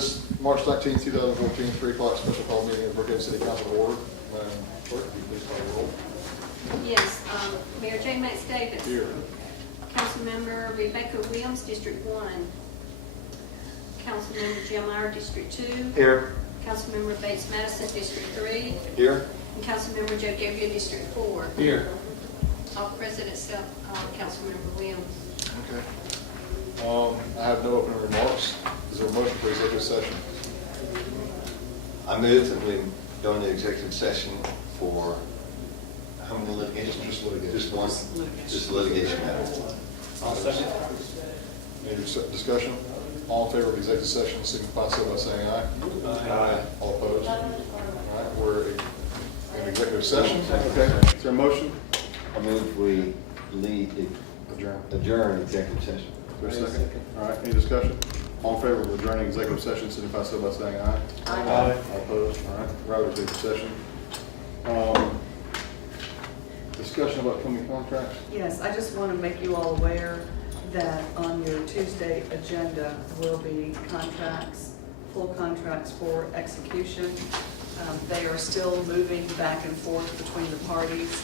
this March 19th, 2014, 3 o'clock special call meeting of Brookhaven City Council to order. Madam Clerk, will you please call the roll? Yes, Mayor J. Max Davis. Here. Councilmember Rebecca Williams, District 1. Councilmember Jim Meyer, District 2. Here. Councilmember Bates Madison, District 3. Here. And Councilmember Joe Gabriel, District 4. Here. All present except Councilmember Williams. Okay. I have no opening remarks. Is there a motion for executive session? I move that we go into executive session for how many litigation? Just litigation. Just one? Just litigation matter. I'll second. Any discussion? All in favor of executive session, signify so by saying aye. Aye. All opposed? All right, we're in executive session. Okay. Is there a motion? I move we adjourn executive session. Is there a second? All right, any discussion? All in favor of adjourning executive session, signify so by saying aye. Aye. All opposed? All right, we're out of executive session. Discussion about coming contracts? Yes, I just want to make you all aware that on your Tuesday agenda will be contracts, full contracts for execution. They are still moving back and forth between the parties.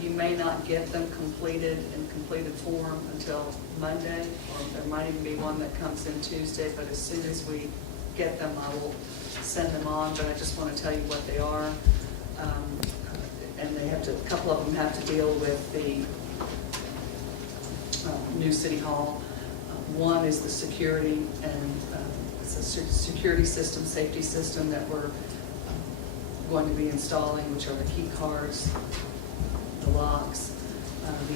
You may not get them completed in completed form until Monday, or there might even be one that comes in Tuesday, but as soon as we get them, I will send them on, but I just want to tell you what they are. And they have to, a couple of them have to deal with the new city hall. One is the security, and it's a security system, safety system that we're going to be installing, which are the key cards, the locks.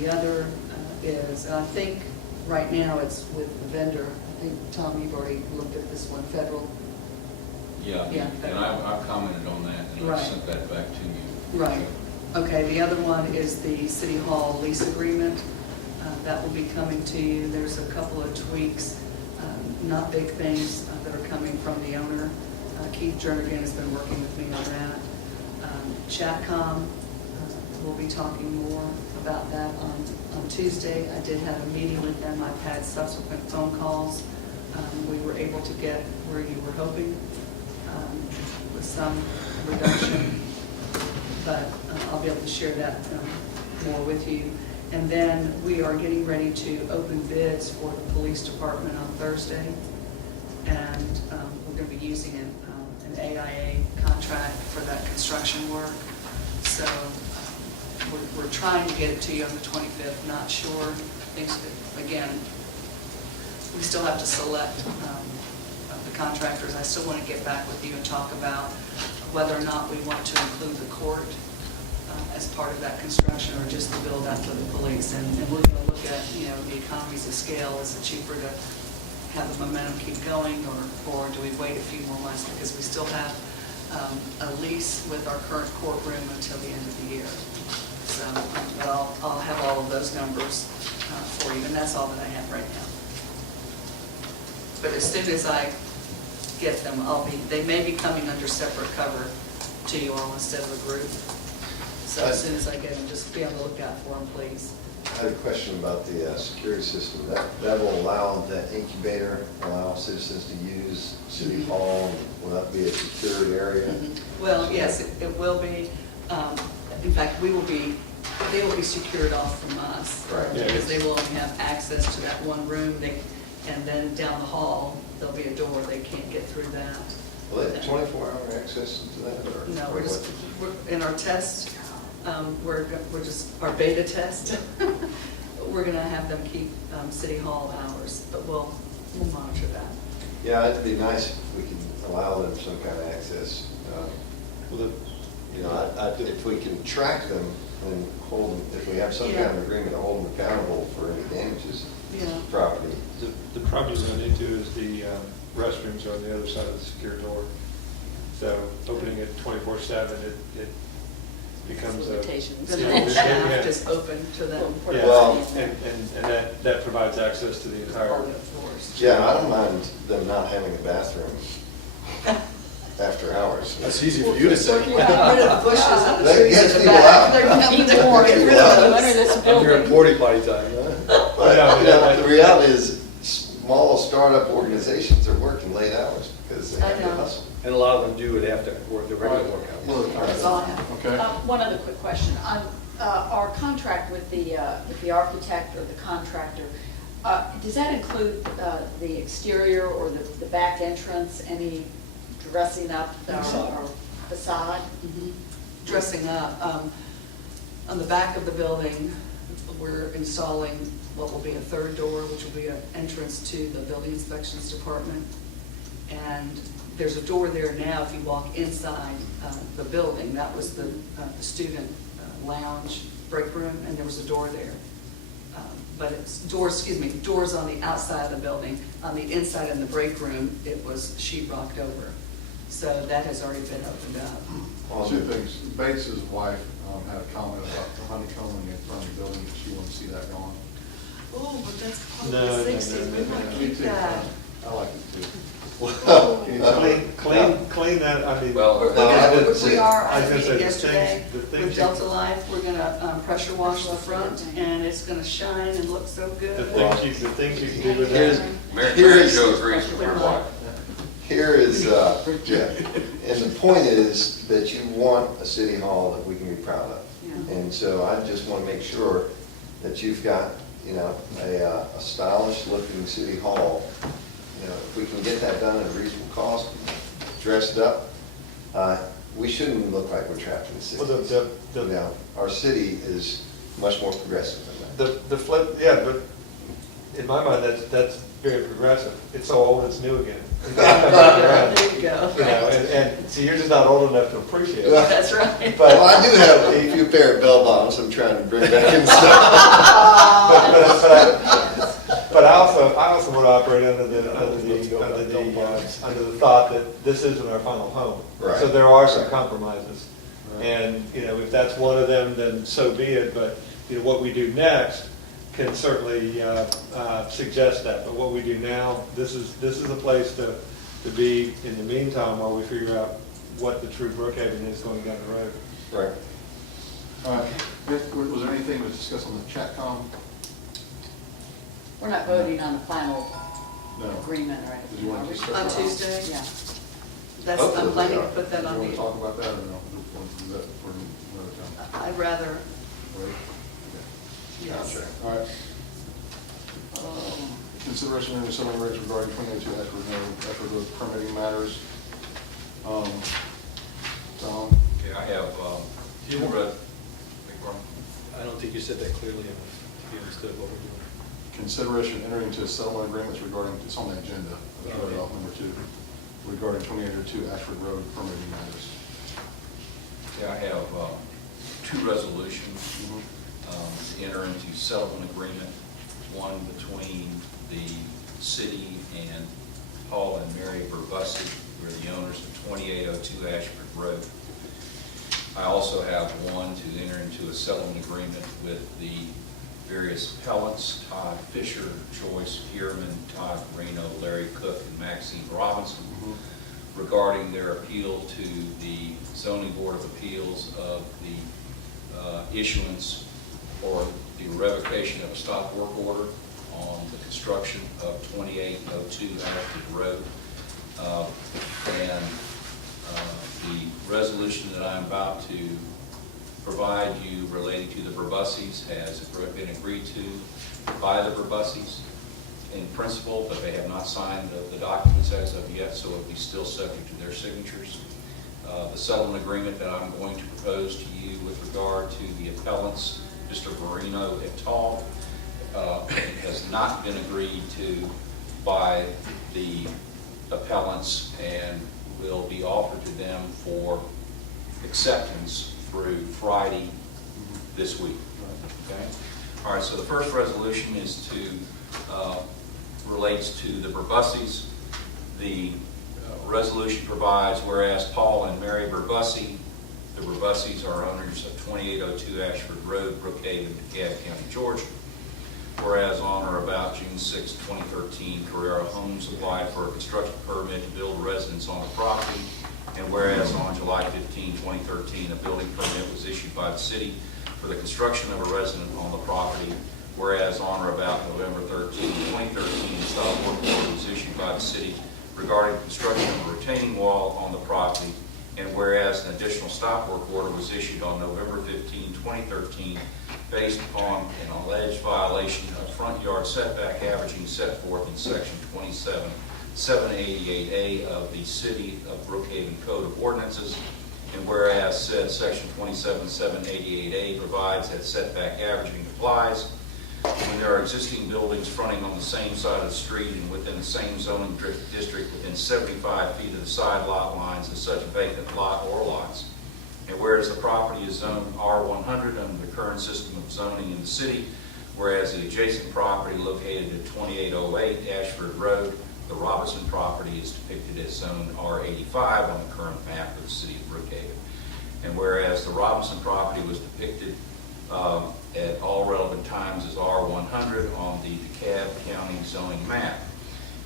The other is, and I think right now it's with the vendor. I think, Tom, you've already looked at this one, federal. Yeah, Yeah. and I've commented on that, and I Right. sent that back to you. Right. Okay, the other one is the city hall lease agreement. That will be coming to you. There's a couple of tweaks, not big things, that are coming from the owner. Keith Jernigan has been working with me on that. Chatcom, we'll be talking more about that on Tuesday. I did have a meeting with them. I've had subsequent phone calls. We were able to get where you were hoping, with some reduction, but I'll be able to share that more with you. And then we are getting ready to open bids for the police department on Thursday, and we're going to be using an AIA contract for that construction work. So we're trying to get it to you on the 25th. Not sure. Things, again, we still have to select the contractors. I still want to get back with you and talk about whether or not we want to include the court as part of that construction, or just the build out for the police. And we're going to look at, the economies of scale. Is it cheaper to have the momentum keep going, or do we wait a few more months, because we still have a lease with our current courtroom until the end of the year. So but I'll have all of those numbers for you, and that's all that I have right now. But as soon as I get them, they may be coming under separate cover to you all instead of a group. So as soon as I get them, just be on the lookout for them, please. I had a question about the security system. That will allow, that incubator, allow citizens to use City Hall, and will that be a secured area? Well, yes, it will be. In fact, they will be secured off from us. Right. Because they will only have access to that one room, and then down the hall, there'll be a door, they can't get through that. Will they have 24-hour access to that? Or No, or we're in our test, we're just, our beta test, we're gonna have them keep City Hall hours, but we'll monitor that. Yeah, it'd be nice if we could allow them some kind of access. If we can track them and hold them, if we have some kind of agreement to hold them accountable for any damages Yeah. to property. The problem you're going into is the restrooms are on the other side of the secure door. So opening it 24/7, it becomes a... The Yeah. main Yeah. shaft is open to them. Yeah, Well- and that provides access to the entire... All the floors. Yeah, I don't mind them not having a bathroom after hours. That's easy for you to say. We're getting rid of the bushes and the That trees gets in the people back. out. They're getting rid of those. I'm hearing porta potty time, huh? But the reality is, small startup organizations are working late hours because they have to I know. hustle. And a lot of them do it after work, the regular work hours. Look, That's all I have. Okay. One other quick question. On our contract with the architect or the contractor, does that include the exterior or the back entrance, any dressing up or facade? Dressing up. On the back of the building, we're installing what will be a third door, which will be an entrance to the building inspections department. And there's a door there now if you walk inside the building. That was the student lounge break room, and there was a door there. But it's doors on the outside of the building. On the inside in the break room, it was sheetrocked over. So that has already been opened up. Two things. Bates' wife had a comment about the honeycombing in front of the building, that she wanted to see that gone. Oh, but that's part No, of no, the no, 60s. no, We no, want no. to Me keep too. that. I like it too. Clean that, I mean. Well, We're No, I gonna- wouldn't say- We are, I was I gonna say mean, the yesterday things- the things with you- Delta Life, we're gonna pressure wash the front, and it's gonna shine and look so The good. things you can do with Here's, that. here's, Joe agrees with your wife. here is, yeah, and the point is that you want a city hall that we can be proud of. Yeah. And so I just want to make sure that you've got, you know, a stylish looking city hall. You know, if we can get that done at a reasonable cost, dressed up, we shouldn't look like we're trapped in the city. Well, the- You know, our city is much more progressive than that. The flip, yeah, but in my mind, that's very progressive. It's so old, it's new again. There you go. You know, and see, you're just not old enough to appreciate it. That's right. Well, I do have a few pair of bell bottoms I'm trying to bring back in stock. But I also want to operate under the thought that this isn't our final home. Right. So there are some compromises. And, you know, if that's one of them, then so be it. But, you know, what we do next can certainly suggest that. But what we do now, this is a place to be in the meantime while we figure out what the true Brookhaven is going down the road. Right. All right. Was there anything to discuss on the chatcom? We're not voting on the final No. agreement or Did you anything, want are to we? discuss On that? Tuesday? Yeah. That's, Hopefully I'm we planning to are. put that Do on you want to the, talk about that or no? Or is that for another time? I'd rather, Wait. yes. Okay. All right. Consideration of settlement rates regarding 2002 Ashford Road permitting matters. Tom? Okay, I have, you read, I don't think you said that clearly enough to be understood what we're doing. Consideration entering into settlement agreements regarding, it's on the agenda, I just read it off, number 2, regarding 2002 Ashford Road permitting matters. yeah, I have two resolutions to enter into settlement agreement, one between the city and Paul and Mary Burbussi, who are the owners of 2802 Ashford Road. I also have one to enter into a settlement agreement with the various appellants, Todd Fisher, Joyce Pierman, Todd Reno, Larry Cook, and Maxine Robinson, regarding their appeal to the Zoning Board of Appeals of the issuance or the revocation of a stop work order on the construction of 2802 Ashford Road. The resolution that I'm about to provide you relating to the Burbussis has been agreed to by the Burbussis in principle, but they have not signed the documents as of yet, so it will be still subject to their signatures. The settlement agreement that I'm going to propose to you with regard to the appellants, Mr. Marino et al., has not been agreed to by the appellants and will be offered to them for acceptance through Friday this week. Okay? All right, so the first resolution is relates to the Burbussis. The resolution provides, whereas Paul and Mary Burbussi, the Burbussis are owners of 2802 Ashford Road, Brookhaven, DeKalb County, Georgia. Whereas on or about June 6, 2013, Carrera Homes applied for a construction permit to build a residence on the property. And whereas on July 15, 2013, a building permit was issued by the city for the construction of a residence on the property. Whereas on or about November 13, 2013, a stop work the city regarding construction of a retaining wall on the property, and whereas an additional stop work order was issued on November 15, 2013, based upon an alleged violation of front yard setback averaging set forth in section 27-788A of the City of Brookhaven Code of Ordinances, and whereas said section 27-788A provides that setback averaging applies when there are existing buildings fronting on the same side of the street and within the same zoning district within 75 feet of the side lot lines of such vacant lot or lots. And whereas the property is zoned R100 under the current system of zoning in the city, whereas the adjacent property located at 2808 Ashford Road, the Robinson property, is depicted as zone R85 on the current map of the City of Brookhaven. And whereas the Robinson property was depicted at all relevant times as R100 on the DeKalb County zoning map.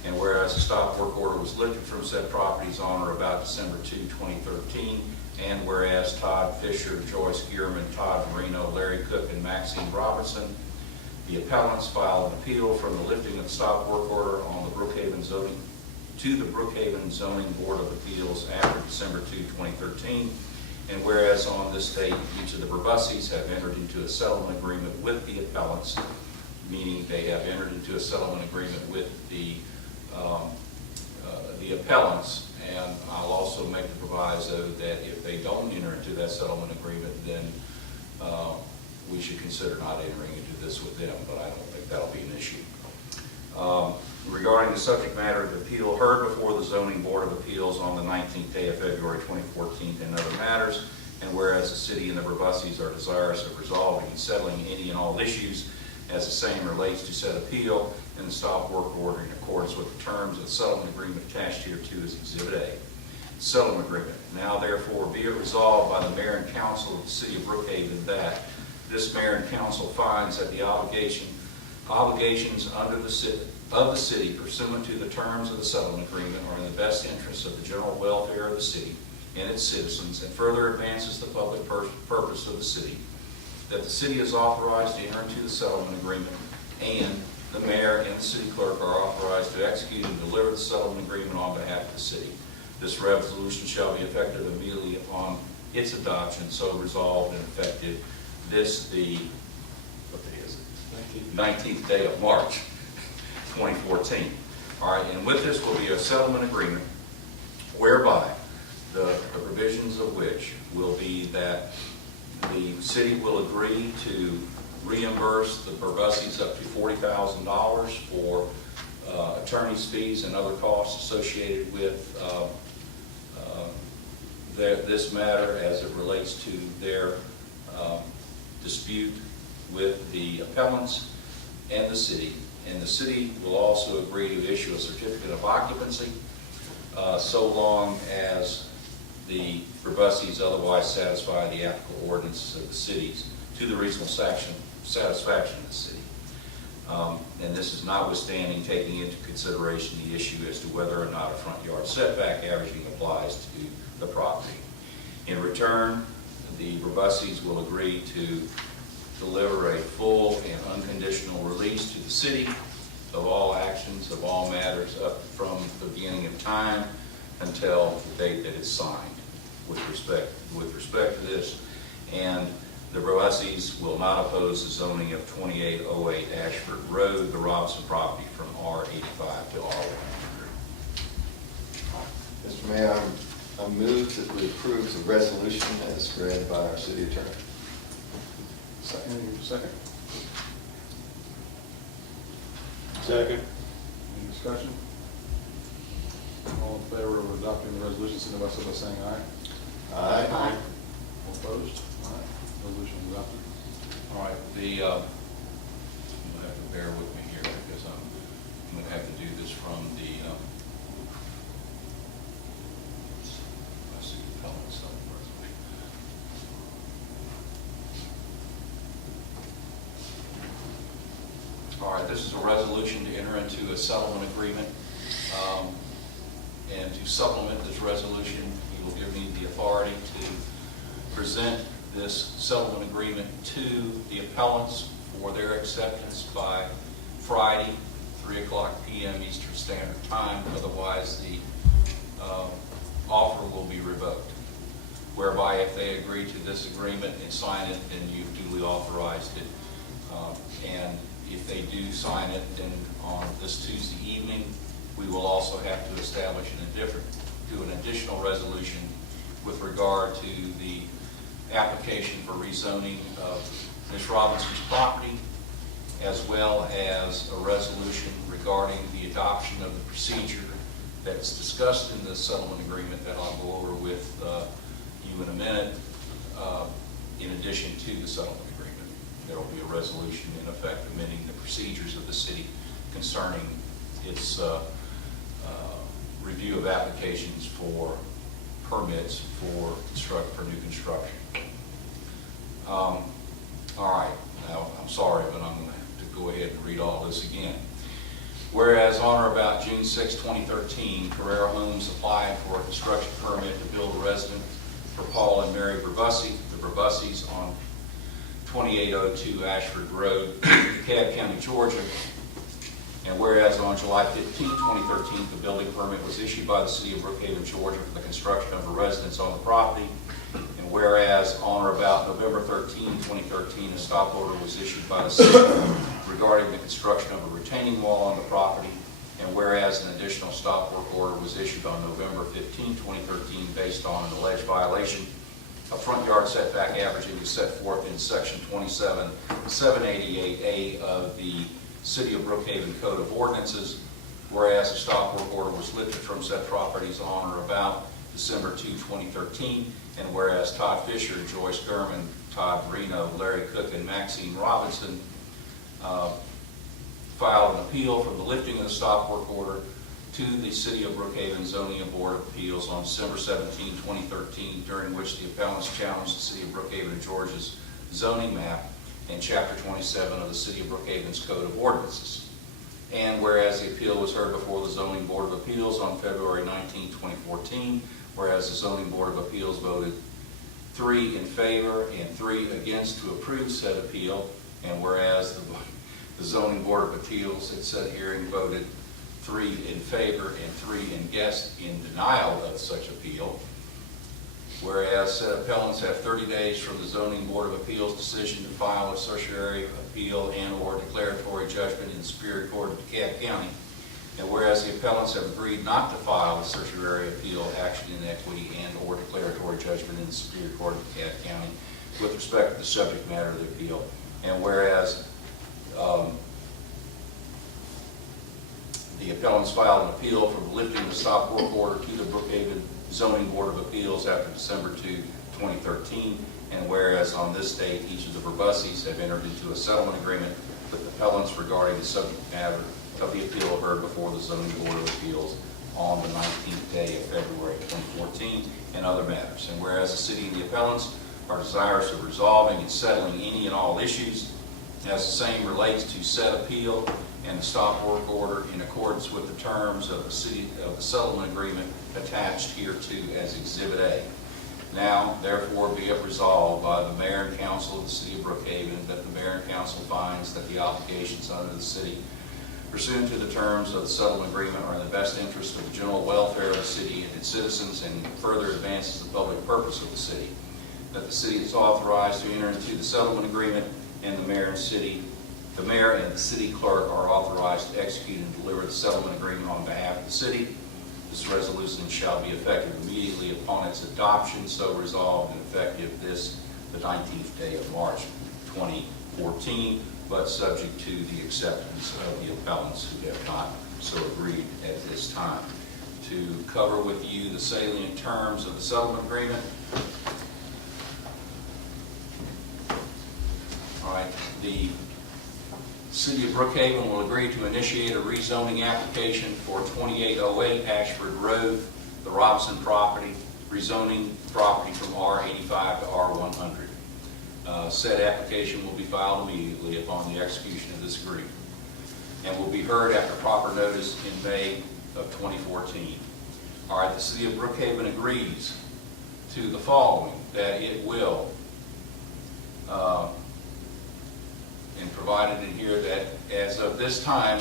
And whereas the stop work order was lifted from said properties on or about December 2, 2013, and whereas Todd Fisher, Joyce Gearman, Todd Marino, Larry Cook, and Maxine Robinson, the appellants, filed an appeal from the lifting of the stop work order on the Brookhaven zoning to the Brookhaven Zoning Board of Appeals after December 2, 2013. And whereas on this date, each of the Burbussis have entered into a settlement agreement with the appellants, meaning they have entered into a settlement agreement with the appellants. And I'll also make the proviso that if they don't enter into that settlement agreement, then we should consider not entering into this with them, but I don't think that'll be an issue. Regarding the subject matter of the appeal heard before the Zoning Board of Appeals on the 19th day of February 2014 and other matters, and whereas the city and the Burbussis are desirous of resolving and settling any and all issues as the same relates to said appeal and the stop work order in accordance with the terms of the settlement agreement attached here to is Exhibit A. Settlement agreement. Now therefore be it resolved by the Mayor and Council of the City of Brookhaven that this Mayor and Council finds that the obligations under the city pursuant to the terms of the settlement agreement are in the best interest of the general welfare of the city and its citizens, and further advances the public purpose of the city, that the city is authorized to enter into the settlement agreement, and the mayor and the city clerk are authorized to execute and deliver the settlement agreement on behalf of the city. This resolution shall be effective immediately upon its adoption, so resolved and effective this what day is it? 19th day of March 2014. All right, and with this will be a settlement agreement whereby the provisions of which will be that the city will agree to reimburse the Burbussis up to $40,000 for attorney's fees and other costs associated with this matter as it relates to their dispute with the appellants and the city. And the city will also agree to issue a certificate of occupancy so long as the Burbussis otherwise satisfy the applicable ordinances of the cities to the reasonable satisfaction of the city. And this is notwithstanding taking into consideration the issue as to whether or not a front yard setback averaging applies to the property. In return, the Burbussis will agree to deliver a full and unconditional release to the city of all actions, of all matters up from the beginning of time until the date that it's signed with respect to this. And the Burbussis will not oppose the zoning of 2808 Ashford Road, the Robinson property, from R85 to R100. Mr. Mayor, I move that we approve the resolution as read by our city attorney. Second. Second. Any discussion? All in favor of adopting the resolution, signify so by saying aye. Aye. Aye. All opposed? All right, resolution is adopted. All right, you'll have to bear with me here because I'm going to have to do this from the, let's see, appellate settlement resolution. All right, this is a resolution to enter into a settlement agreement. And to supplement this resolution, you will give me the authority to present this settlement agreement to the appellants for their acceptance by Friday, 3:00 p.m. Eastern Standard Time. Otherwise, the offer will be revoked. Whereby if they agree to this agreement and sign it, then you've duly authorized it. And if they do sign it, then on this Tuesday evening, we will also have to establish an additional resolution with regard to the application for rezoning of Ms. Robinson's property, as well as a resolution regarding the adoption of the procedure that's discussed in the settlement agreement that I'll go over with you in a minute, in addition to the settlement agreement. There will be a resolution in effect amending the procedures of the city concerning its review of applications for permits for new construction. All right, now I'm sorry, but I'm going to have to go ahead and read all this again. Whereas on or about June 6, 2013, Carrera Homes applied for a construction permit to build a residence for Paul and Mary Brabussi, the Brabussis, on 2802 Ashford Road, DeKalb County, Georgia. And whereas on July 15, 2013, the building permit was issued by the city of Brookhaven, Georgia for the construction of a residence on the property. And whereas on or about November 13, 2013, a stop order was issued by the city regarding the construction of a retaining wall on the property. And whereas an additional stop work order was issued on November 15, 2013, based on an alleged violation of front yard setback averaging is set forth in section 27-788A of the City of Brookhaven Code of Ordinances, whereas a stop work order was lifted from said properties on or about December 2, 2013, and whereas Todd Fisher, Joyce Gurman, Todd Reno, Larry Cook, and Maxine Robinson filed an appeal from the lifting of the stop work order to the City of Brookhaven Zoning Board of Appeals on December 17, 2013, during which the appellants challenged the City of Brookhaven, Georgia's zoning map and Chapter 27 of the City of Brookhaven's Code of Ordinances. And whereas the appeal was heard before the Zoning Board of Appeals on February 19, 2014, whereas the Zoning Board of Appeals voted 3 in favor and 3 against to approve said appeal, and whereas the Zoning Board of Appeals at said hearing voted 3 in favor and 3 against in denial of such appeal, whereas said appellants have 30 days from the Zoning Board of Appeals decision to file a certiorari appeal and or declaratory judgment in Superior Court of DeKalb County, and whereas the appellants have agreed not to file a certiorari appeal, action in equity, and or declaratory judgment in the Superior Court of DeKalb County with respect to the subject matter of the appeal, and whereas the appellants filed an appeal for the lifting of the stop work order to the Brookhaven Zoning Board of Appeals after December 2, 2013, and whereas on this date each of the Brabussis have entered into a settlement agreement with the appellants regarding the subject matter of the appeal heard before the Zoning Board of Appeals on the 19th day of February 2014 and other matters, and whereas the city and the appellants are desirous of resolving and settling any and all issues as the same relates to said appeal and the stop work order in accordance with the terms of the settlement agreement attached hereto as Exhibit A. Now, therefore, be it resolved by the Mayor and Council of the City of Brookhaven that the Mayor and Council finds that the obligations under the city pursuant to the terms of the settlement agreement are in the best interest of the general welfare of the city and its citizens and further advances the public purpose of the city. That the city is authorized to enter into the settlement agreement, and the mayor and the city clerk are authorized to execute and deliver the settlement agreement on behalf of the city. This resolution shall be effective immediately upon its adoption, so resolved and effective the 19th day of March 2014, but subject to the acceptance of the appellants who have not so agreed at this time. To cover with you the salient terms of the settlement agreement. All right, the City of Brookhaven will agree to initiate a rezoning application for 2808 Ashford Road, the Robinson property, rezoning property from R85 to R100. Said application will be filed immediately upon the execution of this agreement and will be heard after proper notice in May of 2014. All right, the City of Brookhaven agrees to the following, that it will and provided in here that as of this time,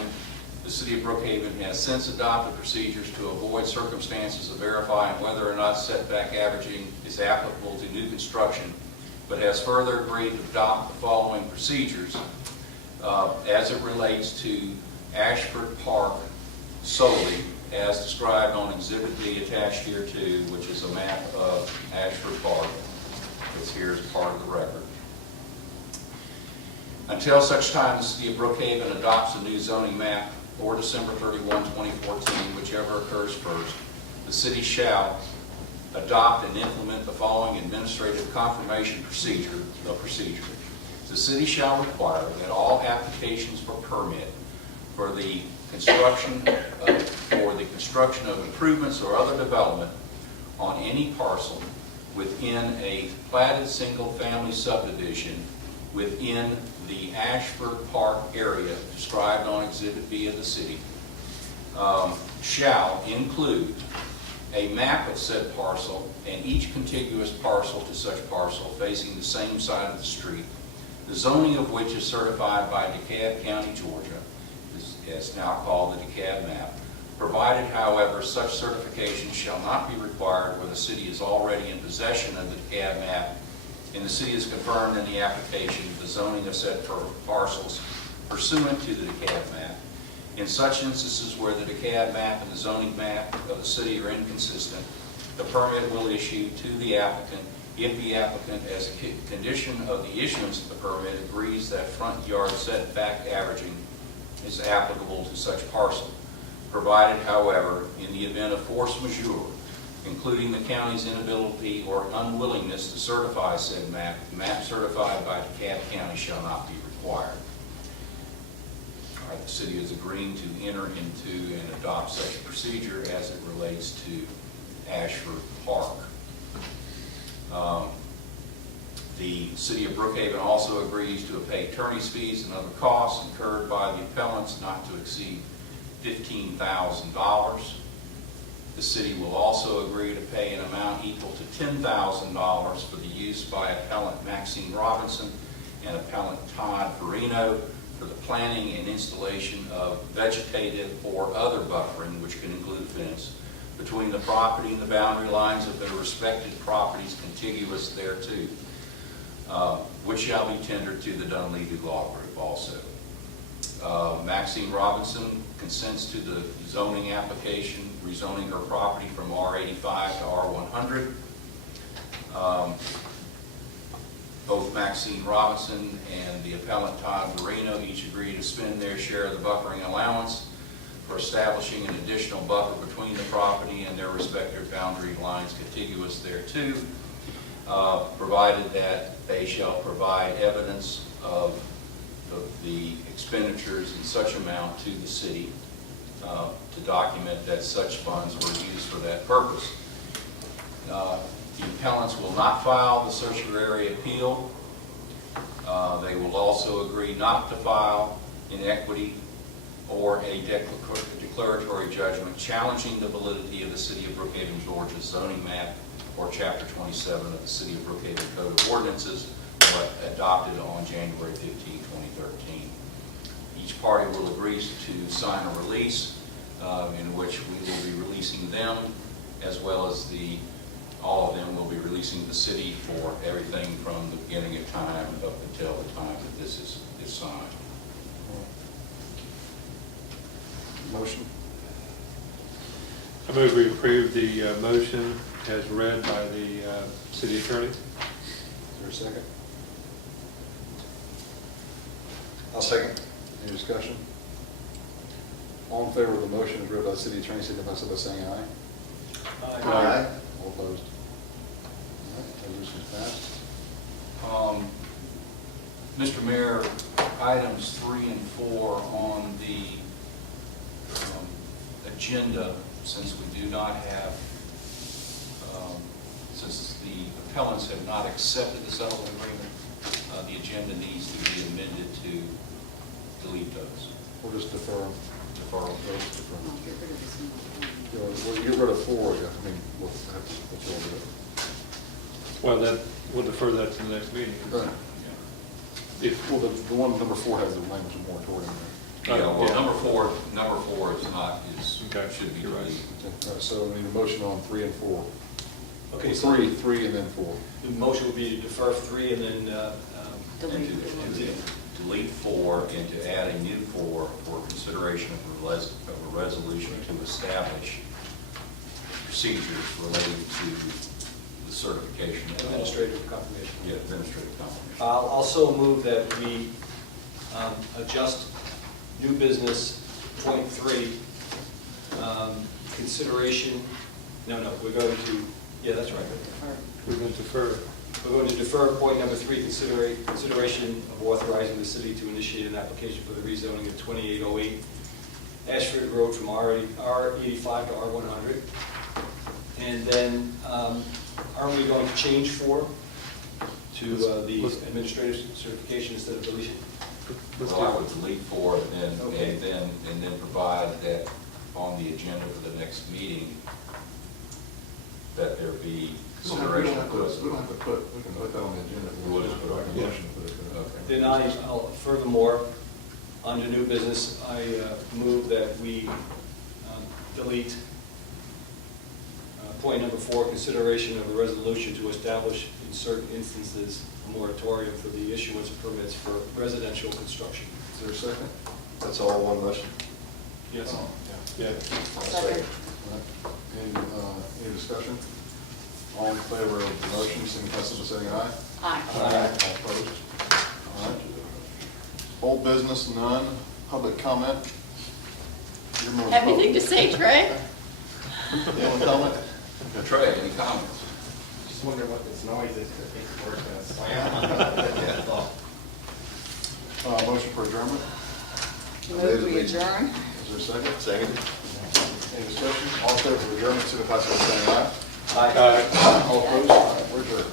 The City of Brookhaven has since adopted procedures to avoid circumstances of verifying whether or not setback averaging is applicable to new construction, but has further agreed to adopt the following procedures as it relates to Ashford Park solely, as described on Exhibit B attached here too, which is a map of Ashford Park. It's here as part of the record. Until such time the City of Brookhaven adopts a new zoning map or December 31, 2014, whichever occurs first, the city shall adopt and implement the following administrative confirmation procedure. The city shall require that all applications for permit for the construction of improvements or other development on any parcel within a platted single-family subdivision within the Ashford Park area described on Exhibit B of the city shall include a map of said parcel and each contiguous parcel to such parcel facing the same side of the street, the zoning of which is certified by DeKalb County, Georgia, as now called the DeKalb map, provided, however, such certification shall not be required where the city is already in possession of the DeKalb map and the city has confirmed in the application the zoning of said parcels pursuant to the DeKalb map. In such instances where the DeKalb map and the zoning map of the city are inconsistent, the permit will issue to the applicant if the applicant, as a condition of the issuance of the permit, agrees that front yard setback averaging is applicable to such parcel. Provided, however, in the event of force majeure, including the county's inability or unwillingness to certify said map, the map certified by DeKalb County shall not be required. All right, the city is agreeing to enter into and adopt such a procedure as it relates to Ashford Park. The City of Brookhaven also agrees to pay attorney's fees and other costs incurred by the appellants not to exceed $15,000. The city will also agree to pay an amount equal to $10,000 for the use by appellant Maxine Robinson and appellant Todd Verino for the planning and installation of vegetative or other buffering, which can include fence, between the property and the boundary lines of their respective properties contiguous thereto, which shall be tendered to the Dunleavy Law Group also. Maxine Robinson consents to the zoning application, rezoning her property from R85 to R100. Both Maxine Robinson and the appellant Todd Verino each agree to spend their share of the buffering allowance for establishing an additional buffer between the property and their respective boundary lines contiguous thereto, provided that they shall provide evidence of the expenditures in such amount to the city to document that such funds were used for that purpose. The appellants will not file the certiorari appeal. They will also agree not to file in equity or a declaratory judgment challenging the validity of the City of Brookhaven, Georgia's zoning map or Chapter 27 of the City of Brookhaven Code of Ordinances, adopted on January 15, 2013. Each party will agree to sign a release in which we will be releasing them, as well as all of them will be releasing the city for everything from the beginning of time up until the time that this is signed. Motion? I move we approve the motion as read by the city attorney. Is there a second? I'll second. Any discussion? All in favor of the motion as read by the city attorney, signify so by saying aye. Aye. All opposed? All right, resolution is passed. Mr. Mayor, items 3 and 4 on the agenda, since we do not have, since the appellants have not accepted the settlement agreement, the agenda needs to be amended to delete those. We'll just defer. Defer. Defer. I'll get rid of this one. We'll get rid of 4, I mean, we'll have to do it. Well, we'll defer that to the next meeting. Right. If, Well, the one, number 4 has the language of moratorium Yeah, well, Yeah. number four is not, Okay, should be you're right. deleted. All right, so we need a motion on 3 and 4. Okay, so Three and then 4. the motion would be to defer 3 and then, And Delete. to delete 4 and to add a new 4 for consideration of a resolution to establish procedures related to the certification. of- administrative confirmation. Yeah, administrative confirmation. I'll also move that we adjust new business point 3, consideration, no, we're going to, yeah, that's right. We're going to defer. We're going to defer point number 3, consideration of authorizing the city to initiate an application for the rezoning of 2808 Ashford Road from R85 to R100. And then, aren't we going to change 4 to the administrative certification instead of deletion? Let's Well, I do- would delete 4 Okay. and then provide that on the agenda for the next meeting, that there be We don't consideration have of to, those. we don't have to put, we can put that on the agenda. We'll just put it on the Make a motion to put it there. Okay. Then I'll furthermore, under new business, I move that we delete point number 4, consideration of a resolution to establish in certain instances a moratorium for the issuance of permits for residential construction. Is there a second? That's all one motion? Yes. Yeah. Second. All right. Any discussion? All in favor of the motion, signify by saying aye. Aye. All opposed? All right. Old business, none. Public comment? You're more Have anything to say, Trey? You want to comment? Trey, any comments? Just wonder what this noise is, because it makes it worse when it's slammed. Motion for adjournment? Move we adjourn. Is there a second? Second? Any discussion? All in favor of adjournment, signify by saying aye. Aye. All opposed? All right, we're adjourned.